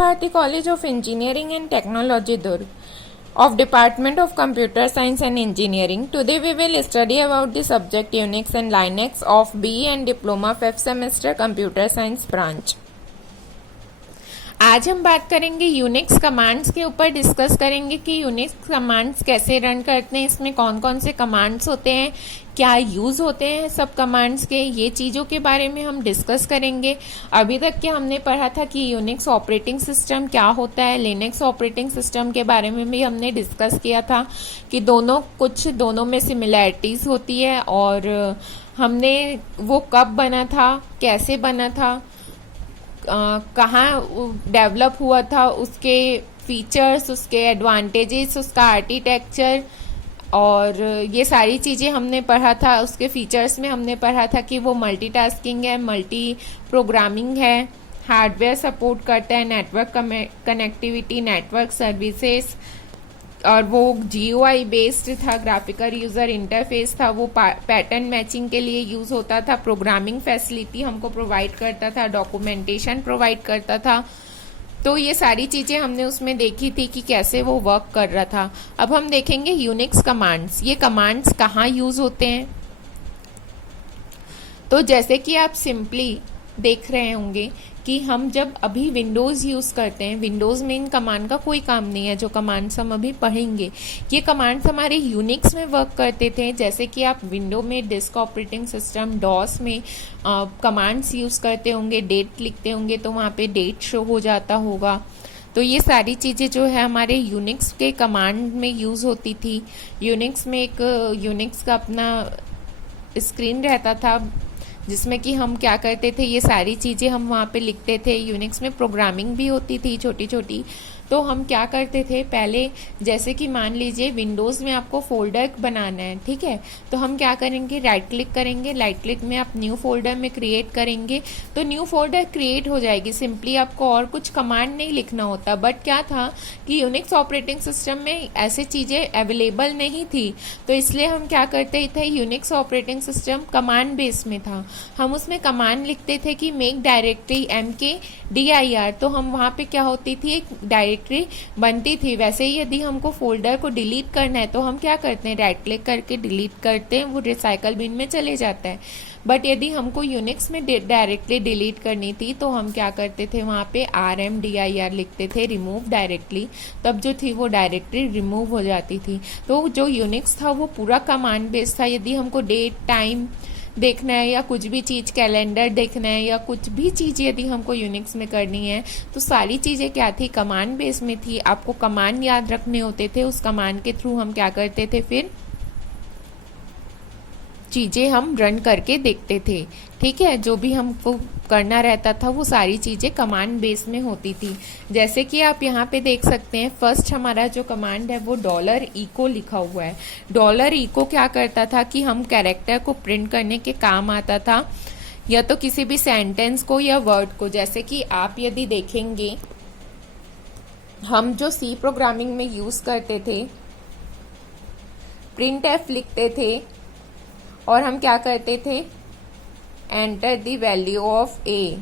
Bharati College of Engineering and Technology Durg of Department of Computer Science and Engineering. Today we will study about the subject Unix and Linux of BE and Diploma 5th semester Computer Science branch. आज हम बात करेंगे Unix commands के ऊपर, discuss करेंगे कि Unix commands कैसे run करते हैं, इसमें कौन कौन से कमांड्स होते हैं, क्या यूज़ होते हैं सब कमांड्स के, ये चीज़ों के बारे में हम डिस्कस करेंगे। अभी तक क्या हमने पढ़ा था कि यूनिक्स ऑपरेटिंग सिस्टम क्या होता है, लिनक्स ऑपरेटिंग सिस्टम के बारे में भी हमने डिस्कस किया था कि दोनों में सिमिलैरिटीज़ होती है और हमने वो कब बना था, कैसे बना था, कहाँ डेवलप हुआ था, उसके फीचर्स, उसके एडवांटेजेस, उसका आर्किटेक्चर और ये सारी चीज़ें हमने पढ़ा था। उसके फीचर्स में हमने पढ़ा था कि वो मल्टीटास्किंग है, मल्टी प्रोग्रामिंग है, हार्डवेयर सपोर्ट करता है, नेटवर्क कनेक्टिविटी, नेटवर्क सर्विसेज, और वो GUI बेस्ड था, ग्राफिकल यूज़र इंटरफेस था, वो पैटर्न मैचिंग के लिए यूज़ होता था, प्रोग्रामिंग फैसिलिटी हमको प्रोवाइड करता था, डॉक्यूमेंटेशन प्रोवाइड करता था। तो ये सारी चीज़ें हमने उसमें देखी थी कि कैसे वो वर्क कर रहा था। अब हम देखेंगे यूनिक्स कमांड्स। ये कमांड्स कहाँ यूज़ होते हैं, तो जैसे कि आप सिंपली देख रहे होंगे कि हम जब अभी विंडोज़ यूज़ करते हैं, विंडोज़ में इन कमांड का कोई काम नहीं है। जो कमांड्स हम अभी पढ़ेंगे ये कमांड्स हमारे यूनिक्स में वर्क करते थे। जैसे कि आप विंडो में डिस्क ऑपरेटिंग सिस्टम डॉस में कमांड्स यूज़ करते होंगे, डेट लिखते होंगे तो वहाँ पे डेट शो हो जाता होगा। तो ये सारी चीज़ें जो है हमारे यूनिक्स के कमांड में यूज़ होती थी। यूनिक्स में एक यूनिक्स का अपना स्क्रीन रहता था जिसमें कि हम क्या करते थे, ये सारी चीज़ें हम वहाँ पे लिखते थे। यूनिक्स में प्रोग्रामिंग भी होती थी छोटी छोटी। तो हम क्या करते थे पहले, जैसे कि मान लीजिए विंडोज़ में आपको फोल्डर बनाना है, ठीक है, तो हम क्या करेंगे, राइट क्लिक करेंगे, राइट क्लिक में आप न्यू फोल्डर में क्रिएट करेंगे तो न्यू फोल्डर क्रिएट हो जाएगी। सिंपली आपको और कुछ कमांड नहीं लिखना होता। बट क्या था कि यूनिक्स ऑपरेटिंग सिस्टम में ऐसी चीज़ें अवेलेबल नहीं थी, तो इसलिए हम क्या करते थे, Unix operating system command base में था। हम उसमें कमांड लिखते थे कि मेक डायरेक्टरी MKDIR, तो हम वहाँ पे क्या होती थी, एक डायरेक्टरी बनती थी। वैसे ही यदि हमको फोल्डर को डिलीट करना है तो हम क्या करते हैं, राइट क्लिक करके डिलीट करते हैं, वो रिसाइकल बिन में चले जाता है। बट यदि हमको यूनिक्स में डायरेक्टली डिलीट करनी थी तो हम क्या करते थे, वहाँ पे RMDIR लिखते थे, रिमूव डायरेक्टली, तब जो थी वो डायरेक्टरी रिमूव हो जाती थी। तो जो यूनिक्स था वो पूरा कमांड बेस्ड था। यदि हमको डेट टाइम देखना है या कुछ भी चीज़, कैलेंडर देखना है या कुछ भी चीज़ यदि हमको यूनिक्स में करनी है तो सारी चीज़ें क्या थी, कमांड बेस में थी। आपको कमांड याद रखने होते थे, उस कमांड के थ्रू हम क्या करते थे, फिर चीज़ें हम रन करके देखते थे। ठीक है, जो भी हमको करना रहता था वो सारी चीज़ें कमांड बेस में होती थी। जैसे कि आप यहाँ पे देख सकते हैं, फर्स्ट हमारा जो कमांड है वो $echo लिखा हुआ है। $echo क्या करता था कि हम कैरेक्टर को प्रिंट करने के काम आता था, या तो किसी भी सेंटेंस को या वर्ड को। जैसे कि आप यदि देखेंगे, हम जो C प्रोग्रामिंग में यूज़ करते थे, printf लिखते थे और हम क्या करते थे, enter the value of A,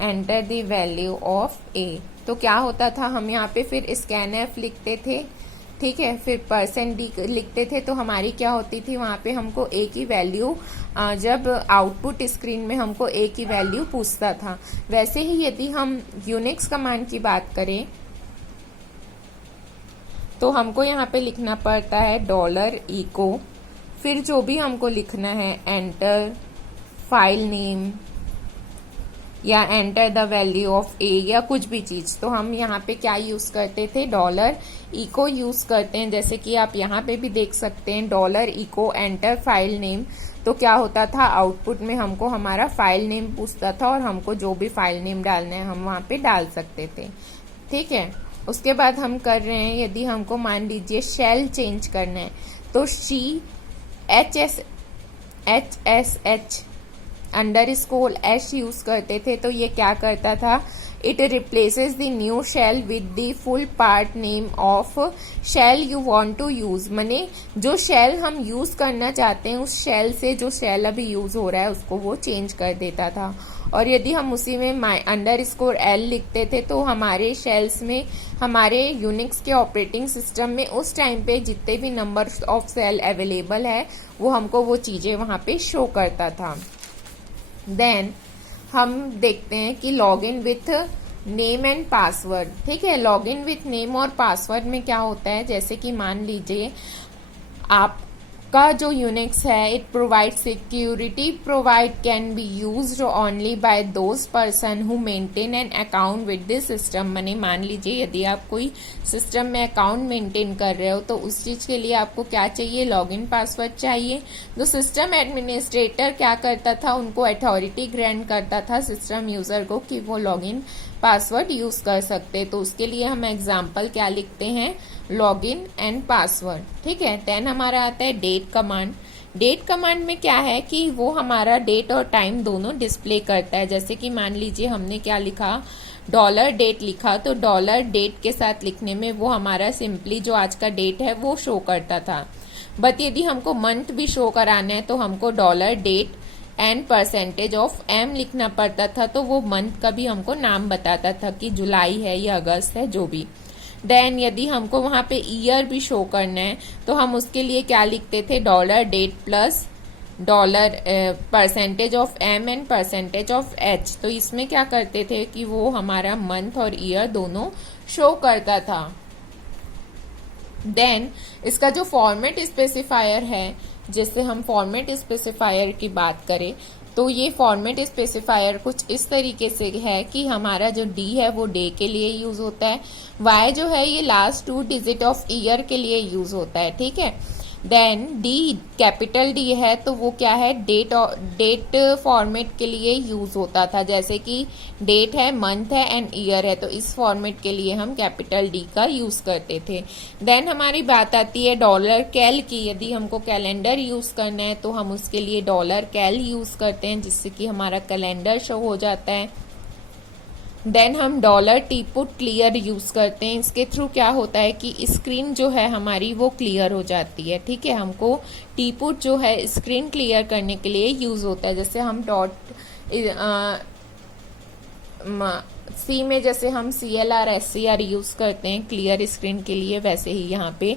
enter the value of A। तो क्या होता था, हम यहाँ पे फिर scanf लिखते थे, ठीक है, फिर %d लिखते थे, तो हमारी क्या होती थी, वहाँ पे हमको A की वैल्यू, जब आउटपुट स्क्रीन में हमको A की वैल्यू पूछता था। वैसे ही यदि हम यूनिक्स कमांड की बात करें तो हमको यहाँ पे लिखना पड़ता है $echo, फिर जो भी हमको लिखना है, एंटर फाइल नेम या enter the value of A या कुछ भी चीज़। तो हम यहाँ पे क्या यूज़ करते थे, $echo यूज़ करते हैं। जैसे कि आप यहाँ पे भी देख सकते हैं, $echo एंटर फाइल नेम। तो क्या होता था, आउटपुट में हमको हमारा फाइल नेम पूछता था और हमको जो भी फाइल नेम डालना है हम वहाँ पे डाल सकते थे। ठीक है, उसके बाद हम कर रहे हैं, यदि हमको मान लीजिए शेल चेंज करना है तो HSH_S यूज़ करते थे। तो ये क्या करता था, It replaces the new shell with the full part name of shell you want to use। माने जो शेल हम यूज करना चाहते हैं उस शेल से जो शेल अभी यूज हो रहा है उसको वो चेंज कर देता था। और यदि हम उसी में _l लिखते थे तो हमारे शेल्स में, हमारे यूनिक्स के ऑपरेटिंग सिस्टम में उस टाइम पे जितने भी नंबर ऑफ सेल अवेलेबल है वो हमको वो चीजें वहां पे शो करता था। देन हम देखते हैं कि log in with name and password. ठीक है, लॉग इन विथ नेम और पासवर्ड में क्या होता है, जैसे कि मान लीजिए आपका जो यूनिक्स है, it provide security provide can be used only by those person who maintain an account with this system. माने मान लीजिए यदि आप कोई सिस्टम में अकाउंट मेंटेन कर रहे हो तो उस चीज के लिए आपको क्या चाहिए, लॉगिन पासवर्ड चाहिए। तो सिस्टम एडमिनिस्ट्रेटर क्या करता था, उनको अथॉरिटी ग्रांट करता था सिस्टम यूजर को कि वो लॉगिन पासवर्ड यूज कर सकते। तो उसके लिए हम एग्जाम्पल क्या लिखते हैं, लॉगिन एंड पासवर्ड। ठीक है, देन हमारा आता है डेट कमांड। डेट कमांड में क्या है कि वो हमारा डेट और टाइम दोनों डिस्प्ले करता है। जैसे कि मान लीजिए हमने क्या लिखा, $डेट लिखा, तो $डेट के साथ लिखने में वो हमारा सिंपली जो आज का डेट है वो शो करता था। बट यदि हमको मंथ भी शो कराना है तो हमको $डेट एंड %m लिखना पड़ता था, तो वो मंथ का भी हमको नाम बताता था कि जुलाई है या अगस्त है, जो भी। देन यदि हमको वहां पे ईयर भी शो करना है तो हम उसके लिए क्या लिखते थे, $date plus $%m and %h। तो इसमें क्या करते थे कि वो हमारा मंथ और ईयर दोनों शो करता था। देन इसका जो फॉर्मेट स्पेसिफायर है, जैसे हम फॉर्मेट स्पेसिफायर की बात करें तो ये फॉर्मेट स्पेसिफायर कुछ इस तरीके से है कि हमारा जो डी है वो डे के लिए यूज होता है, वाई जो है ये लास्ट 2 डिजिट ऑफ ईयर के लिए यूज होता है। ठीक है, देन डी कैपिटल डी है तो वो क्या है, डेट फॉर्मेट के लिए यूज होता था। जैसे कि डेट है, मंथ है एंड ईयर है, तो इस फॉर्मेट के लिए हम कैपिटल डी का यूज करते थे। देन हमारी बात आती है $कैल की। यदि हमको कैलेंडर यूज करना है तो हम उसके लिए $कैल यूज करते हैं, जिससे कि हमारा कैलेंडर शो हो जाता है। देन हम $टीपुट क्लियर यूज करते हैं। इसके थ्रू क्या होता है कि स्क्रीन जो है हमारी वो क्लियर हो जाती है। ठीक है, हमको टीपुट जो है स्क्रीन क्लियर करने के लिए यूज होता है। जैसे हम सी में जैसे हम CLR SCR यूज करते हैं क्लियर स्क्रीन के लिए, वैसे ही यहाँ पे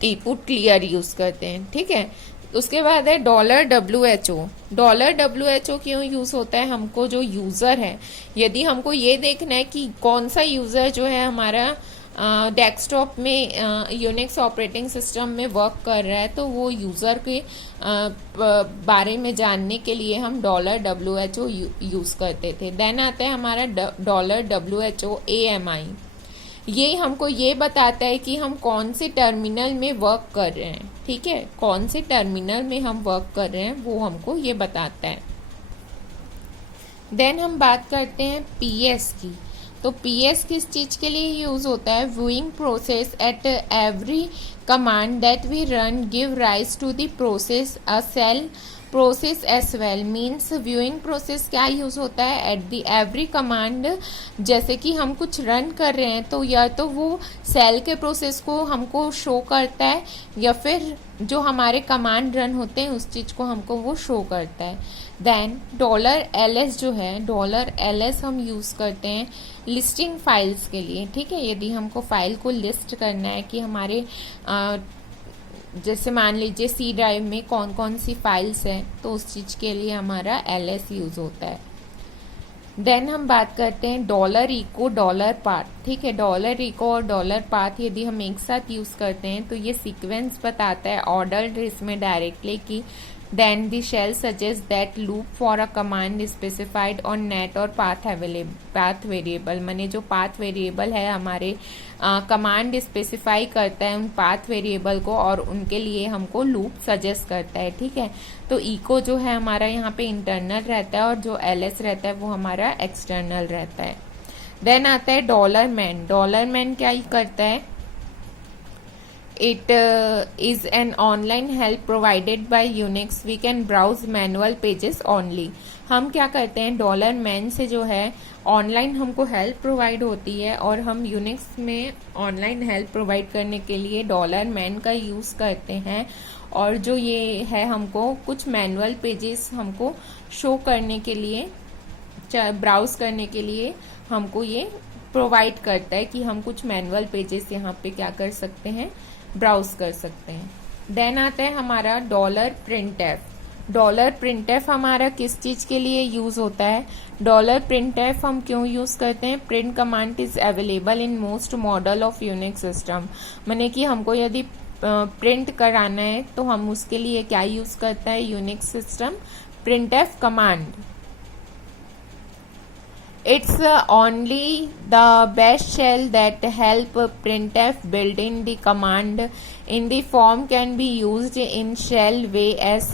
टीपुट क्लियर यूज करते हैं। ठीक है, उसके बाद है $WHO। $WHO क्यों यूज होता है, हमको जो यूजर है, यदि हमको ये देखना है कि कौन सा यूजर जो है हमारा डेस्कटॉप में यूनिक्स ऑपरेटिंग सिस्टम में वर्क कर रहा है, तो वो यूजर के बारे में जानने के लिए हम $WHO यूज करते थे। देन आता है हमारा $WHO AMI। ये हमको ये बताता है कि हम कौन से टर्मिनल में वर्क कर रहे हैं। ठीक है, कौन से टर्मिनल में हम वर्क कर रहे हैं वो हमको ये बताता है। देन हम बात करते हैं PS की। तो PS किस चीज के लिए यूज होता है, viewing process at every command that we run give rise to the process a cell process as well. Means viewing process क्या यूज होता है, एट दी एवरी कमांड। जैसे कि हम कुछ रन कर रहे हैं तो या तो वो सेल के प्रोसेस को हमको शो करता है या फिर जो हमारे कमांड रन होते हैं उस चीज को हमको वो शो करता है। देन $LS जो है, $LS हम यूज करते हैं लिस्टिंग फाइल्स के लिए। ठीक है, यदि हमको फाइल को लिस्ट करना है कि हमारे जैसे मान लीजिए C ड्राइव में कौन कौन सी फाइल्स हैं, तो उस चीज के लिए हमारा LS यूज होता है। देन हम बात करते हैं $echo $path। ठीक है, $echo और $path यदि हम एक साथ यूज करते हैं तो ये सीक्वेंस बताता है ऑर्डर इसमें डायरेक्टली कि then the shell suggests that loop for a command specified on net और path variable। माने जो path variable है हमारे कमांड स्पेसिफाई करता है उन path variable को और उनके लिए हमको loop सजेस्ट करता है। ठीक है, तो echo जो है हमारा यहाँ पे इंटरनल रहता है और जो LS रहता है वो हमारा एक्सटर्नल रहता है। देन आता है $man। $man क्या करता है, it is an online help provided by Unix. We can browse manual pages only. हम क्या करते हैं, डॉलर मैन से जो है ऑनलाइन हमको हेल्प प्रोवाइड होती है और हम यूनिक्स में ऑनलाइन हेल्प प्रोवाइड करने के लिए डॉलर मैन का यूज़ करते हैं। और जो ये है हमको कुछ मैनुअल पेजेस हमको शो करने के लिए, ब्राउज करने के लिए हमको ये प्रोवाइड करता है कि हम कुछ मैनुअल पेजेस यहाँ पे क्या कर सकते हैं, ब्राउज कर सकते हैं। देन आता है हमारा dollar print F. Dollar print F हमारा किस चीज़ के लिए यूज़ होता है, डॉलर प्रिंट एफ हम क्यों यूज़ करते हैं, print command is available in most model of Unix system. माने कि हमको यदि प्रिंट कराना है तो हम उसके लिए क्या यूज़ करता है Unix system, print F command. It's only the bash shell that help printf build in the command in the form can be used in shell way as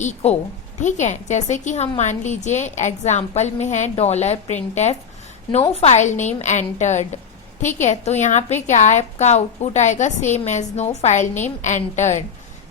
echo। ठीक है, जैसे कि हम मान लीजिए एग्जाम्पल में है dollar printf no file name entered. ठीक है, तो यहाँ पे क्या आपका आउटपुट आएगा, same as no file name entered.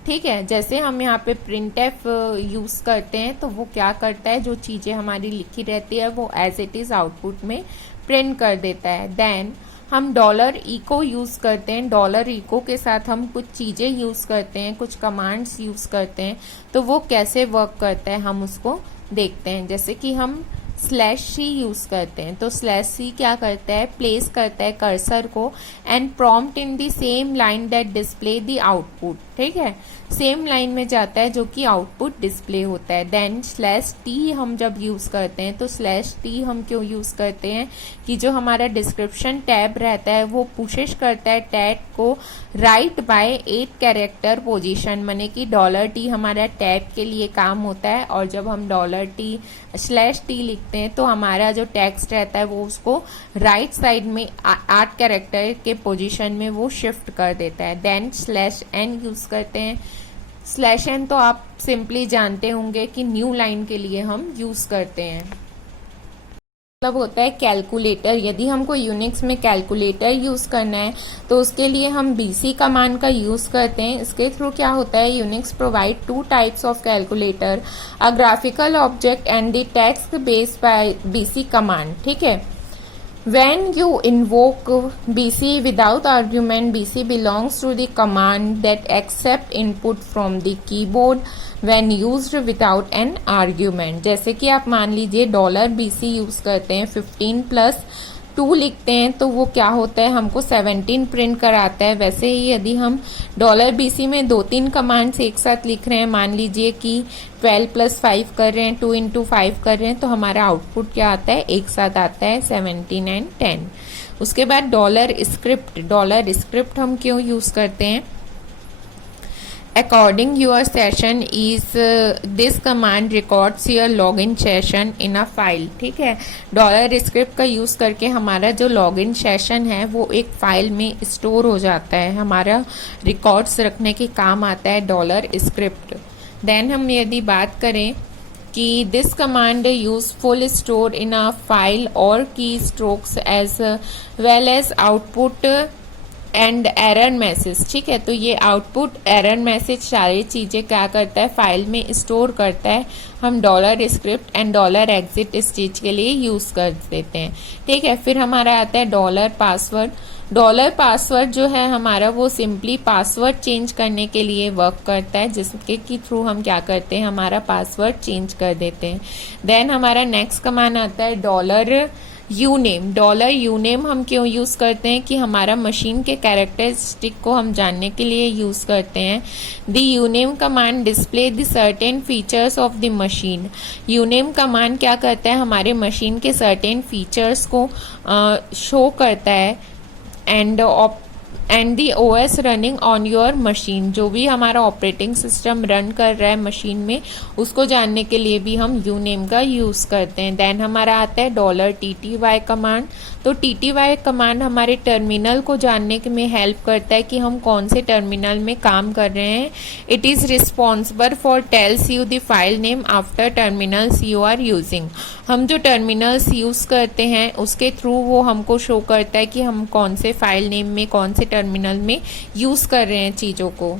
ठीक है, जैसे हम यहाँ पे प्रिंट एफ यूज़ करते हैं तो वो क्या करता है, जो चीज़ें हमारी लिखी रहती है वो एज इट इज़ आउटपुट में प्रिंट कर देता है। देन हम डॉलर इको यूज़ करते हैं, डॉलर इको के साथ हम कुछ चीज़ें यूज़ करते हैं, कुछ कमांड्स यूज़ करते हैं, तो वो कैसे वर्क करता है हम उसको देखते हैं। जैसे कि हम /c यूज़ करते हैं, तो /c क्या करता है, प्लेस करता है कर्सर को and prompt in the same line that display the output. ठीक है, सेम लाइन में जाता है जो कि आउटपुट डिस्प्ले होता है। देन /t हम जब यूज़ करते हैं तो /t हम क्यों यूज़ करते हैं कि जो हमारा डिस्क्रिप्शन टैब रहता है वो पुशेस करता है टैग को राइट बाय 8 कैरेक्टर पोजीशन, माने कि $t हमारा टैग के लिए काम होता है और जब हम $t/t लिखते हैं तो हमारा जो टेक्स्ट रहता है वो उसको राइट साइड में 8 कैरेक्टर के पोजीशन में वो शिफ्ट कर देता है। देन /n यूज़ करते हैं, /n तो आप सिंपली जानते होंगे कि न्यू लाइन के लिए हम यूज़ करते हैं। मतलब होता है कैलकुलेटर। यदि हमको यूनिक्स में कैलकुलेटर यूज़ करना है तो उसके लिए हम BC कमांड का यूज़ करते हैं। इसके थ्रू क्या होता है, Unix provide 2 types of calculator, a graphical object and the text based by BC command. ठीक है, when you invoke BC without argument, BC belongs to the command that accept input from the keyboard when used without an argument। जैसे कि आप मान लीजिए $BC use करते हैं, 15+2 लिखते हैं तो वो क्या होता है, हमको 17 प्रिंट कराता है। वैसे ही यदि हम $BC में 2-3 कमांड्स एक साथ लिख रहे हैं, मान लीजिए कि 12+5 कर रहे हैं, 2 × 5 कर रहे हैं, तो हमारा आउटपुट क्या आता है, एक साथ आता है 17 और 10। उसके बाद $स्क्रिप्ट हम क्यों यूज़ करते हैं, According your session is this command records your login session in a file। ठीक है, $स्क्रिप्ट का यूज़ करके हमारा जो लॉगिन सेशन है वो एक फाइल में स्टोर हो जाता है, हमारा रिकॉर्ड्स रखने के काम आता है $स्क्रिप्ट। देन हम यदि बात करें कि this command useful store in a file और keystrokes as well as output and error message. ठीक है, तो ये आउटपुट, एरर मैसेज सारी चीज़ें क्या करता है, फाइल में स्टोर करता है। हम $स्क्रिप्ट एंड $एक्सिट इस चीज़ के लिए यूज़ कर देते हैं। ठीक है, फिर हमारा आता है $पासवर्ड। $पासवर्ड जो है हमारा वो सिंपली पासवर्ड चेंज करने के लिए वर्क करता है, जिसके के थ्रू हम क्या करते हैं, हमारा पासवर्ड चेंज कर देते हैं। देन हमारा नेक्स्ट कमांड आता है $UNAME हम क्यों यूज़ करते हैं कि हमारा मशीन के कैरेक्टरिस्टिक को हम जानने के लिए यूज़ करते हैं। The UNAME command display the certain features of the machine. UNAME command क्या करता है, हमारे मशीन के सर्टेन फीचर्स को शो करता है and the OS running on your machine, जो भी हमारा ऑपरेटिंग सिस्टम रन कर रहा है मशीन में उसको जानने के लिए भी हम UNAME का यूज़ करते हैं। देन हमारा आता है $TTY कमांड। तो TTY कमांड हमारे टर्मिनल को जानने में हेल्प करता है कि हम कौन से टर्मिनल में काम कर रहे हैं। It is responsible for tells you the file name after terminals you are using. हम जो टर्मिनल्स यूज़ करते हैं उसके थ्रू वो हमको शो करता है कि हम कौन से फाइल नेम में कौन से टर्मिनल में यूज़ कर रहे हैं चीज़ों को।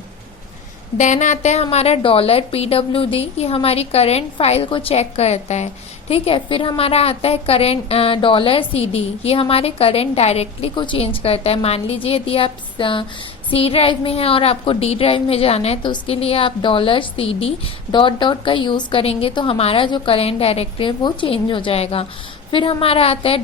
देन आता है हमारा $PWD, ये हमारी करंट फाइल को चेक करता है, ठीक है। फिर हमारा आता है करंट $CD, ये हमारे करंट डायरेक्टली को चेंज करता है। मान लीजिए यदि आप C ड्राइव में हैं और आपको D ड्राइव में जाना है तो उसके लिए आप $CD डॉट का यूज़ करेंगे तो हमारा जो करंट डायरेक्टरी है वो चेंज हो जाएगा। फिर हमारा आता है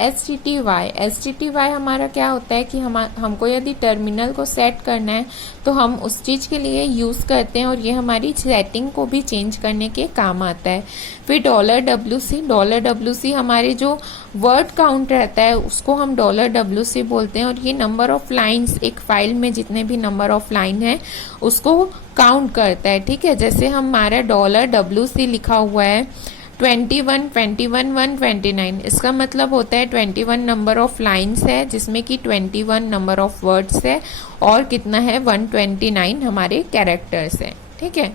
$STTY। STTY हमारा क्या होता है कि हमको यदि टर्मिनल को सेट करना है तो हम उस चीज़ के लिए यूज़ करते हैं और ये हमारी सेटिंग को भी चेंज करने के काम आता है। फिर $WC हमारे जो वर्ड काउंट रहता है उसको हम $WC बोलते हैं और ये नंबर ऑफ लाइन्स, एक फाइल में जितने भी नंबर ऑफ लाइन है उसको काउंट करता है, ठीक है। जैसे हमारा $WC लिखा हुआ है 21, 129, इसका मतलब होता है 21 नंबर ऑफ लाइन्स है जिसमें कि 21 नंबर ऑफ वर्ड्स है और कितना है 129 हमारे कैरेक्टर्स है, ठीक है।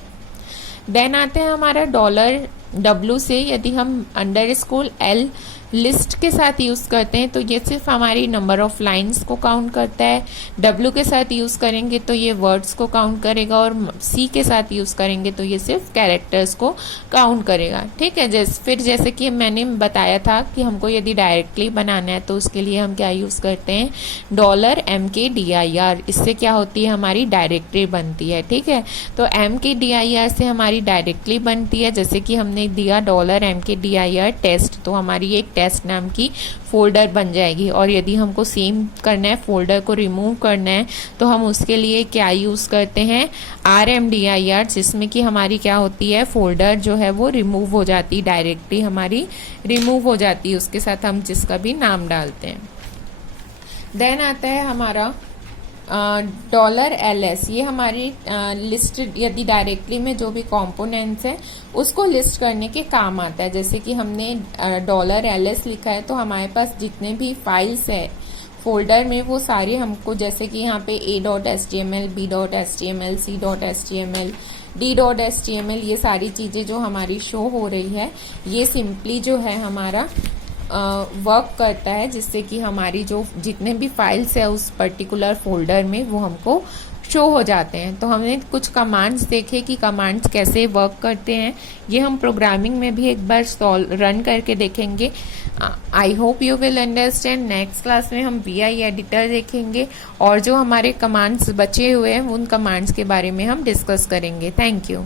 देन आते हैं हमारा $W से, यदि हम _L लिस्ट के साथ यूज़ करते हैं तो ये सिर्फ हमारी नंबर ऑफ लाइंस को काउंट करता है। W के साथ यूज़ करेंगे तो ये वर्ड्स को काउंट करेगा और C के साथ यूज़ करेंगे तो ये सिर्फ कैरेक्टर्स को काउंट करेगा, ठीक है। फिर जैसे कि मैंने बताया था कि हमको यदि डायरेक्टली बनाना है तो उसके लिए हम क्या यूज़ करते हैं, $MKDIR, इससे क्या होती है हमारी डायरेक्टरी बनती है, ठीक है। तो MKDIR से हमारी डायरेक्टली बनती है, जैसे कि हमने दिया $MKDIR टेस्ट तो हमारी एक टेस्ट नाम की फोल्डर बन जाएगी। और यदि हमको सेम करना है, फोल्डर को रिमूव करना है तो हम उसके लिए क्या यूज़ करते हैं, RMDIR, जिसमें कि हमारी क्या होती है, फोल्डर जो है वो रिमूव हो जाती, डायरेक्टली हमारी रिमूव हो जाती है, उसके साथ हम जिसका भी नाम डालते हैं। देन आता है हमारा $LS, ये हमारी लिस्ट, यदि डायरेक्टली में जो भी कंपोनेंट्स हैं उसको लिस्ट करने के काम आता है। जैसे कि हमने $LS लिखा है तो हमारे पास जितने भी फाइल्स है फोल्डर में वो सारे हमको, जैसे कि यहाँ पे A.HTML, B.HTML, C.HTML, D.HTML, ये सारी चीज़ें जो हमारी शो हो रही है ये सिंपली जो है हमारा वर्क करता है, जिससे कि हमारी जो जितने भी फाइल्स है उस पर्टिकुलर फोल्डर में वो हमको शो हो जाते हैं। तो हमने कुछ कमांड्स देखे कि कमांड्स कैसे वर्क करते हैं, ये हम प्रोग्रामिंग में भी एक बार रन करके देखेंगे। I hope you will understand. Next class में हम VI एडिटर देखेंगे और जो हमारे कमांड्स बचे हुए हैं उन कमांड्स के बारे में हम डिस्कस करेंगे। Thank you.